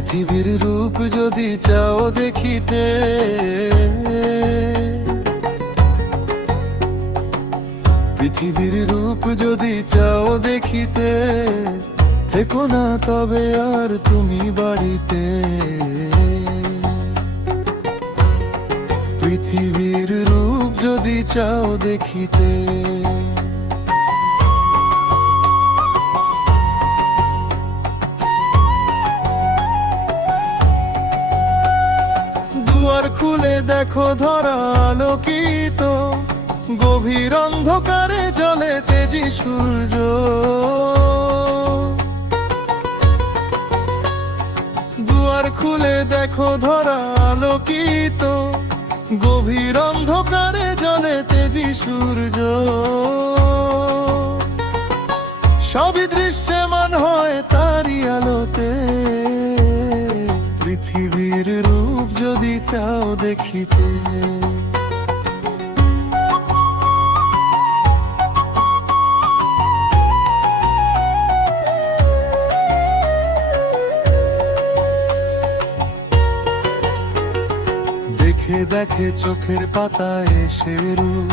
পৃথিবীর রূপ যদি চাও দেখিতে, পৃথিবীর রূপ যদি চাও দেখিতে, থেকো না তবে আর তুমি বাড়িতে। পৃথিবীর রূপ যদি চাও দেখিতে, দুয়ার খুলে দেখো ধরা আলোকিত, গভীর অন্ধকারে জ্বলে তেজি সূর্য। দুয়ার খুলে দেখো ধরা আলোকিত, গভীর অন্ধকারে জ্বলে তেজি সূর্য। সবই দৃশ্যমান হয় তারই আলোতে, পৃথিবীর রূপ যদি চাও দেখিতে। দেখে দেখে চোখের পাতায় এসে রূপ,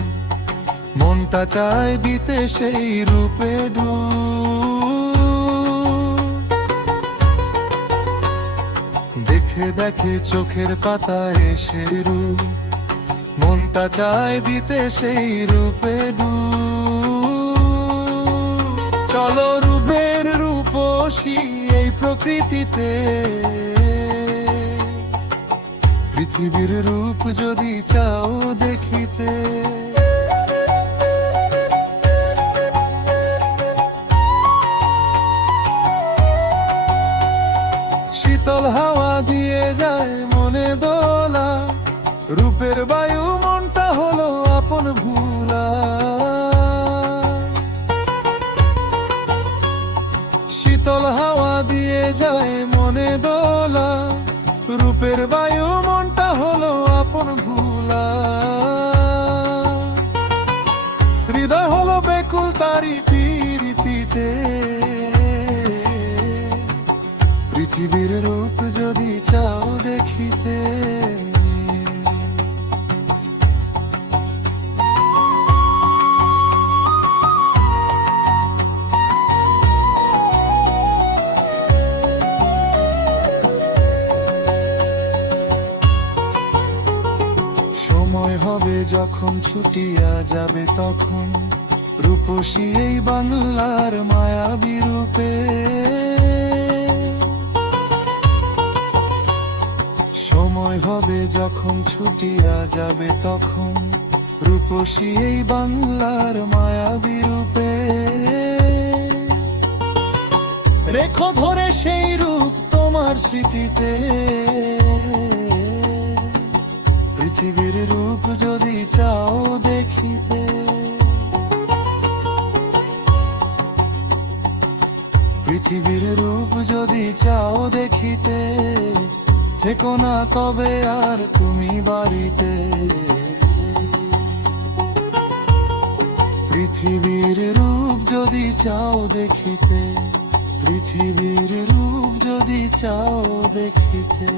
মনটা চায় দিতে সেই রূপে ডুব। দেখে দেখে চোখের পাতায় এসে রূপ, মনটা চায় দিতে সেই রূপে ডুব। চলো রূপের রূপসী এই প্রকৃতিতে, পৃথিবীর রূপ যদি চাও দেখিতে। শীতল হাওয়া দিয়ে যায় মনে দোলা, রূপের বায়ু মনটা হলো আপন ভুলা। শীতল হাওয়া দিয়ে যায় মনে দোলা, রূপের বায়ু মনটা হলো আপন ভুলা। হৃদয় হলো বেকুল তারি পীড়িতিতে, পৃথিবীর রূপ যদি চাও দেখিতে। সময় হবে যখন ছুটিয়া যাবে তখন, রূপসী এই বাংলার মায়াবী রূপে। সময় হবে যখন ছুটিয়া যাবে তখন, রূপসী এই বাংলার মায়াবী রূপে। রেখো ধরে সেই রূপ তোমার স্মৃতিতে, পৃথিবীর রূপ যদি চাও দেখিতে। পৃথিবীর রূপ যদি চাও দেখিতে, থেকো না কবে আর তুমি বাড়িতে। পৃথিবীর রূপ যদি চাও দেখিতে, পৃথিবীর রূপ যদি চাও দেখিতে।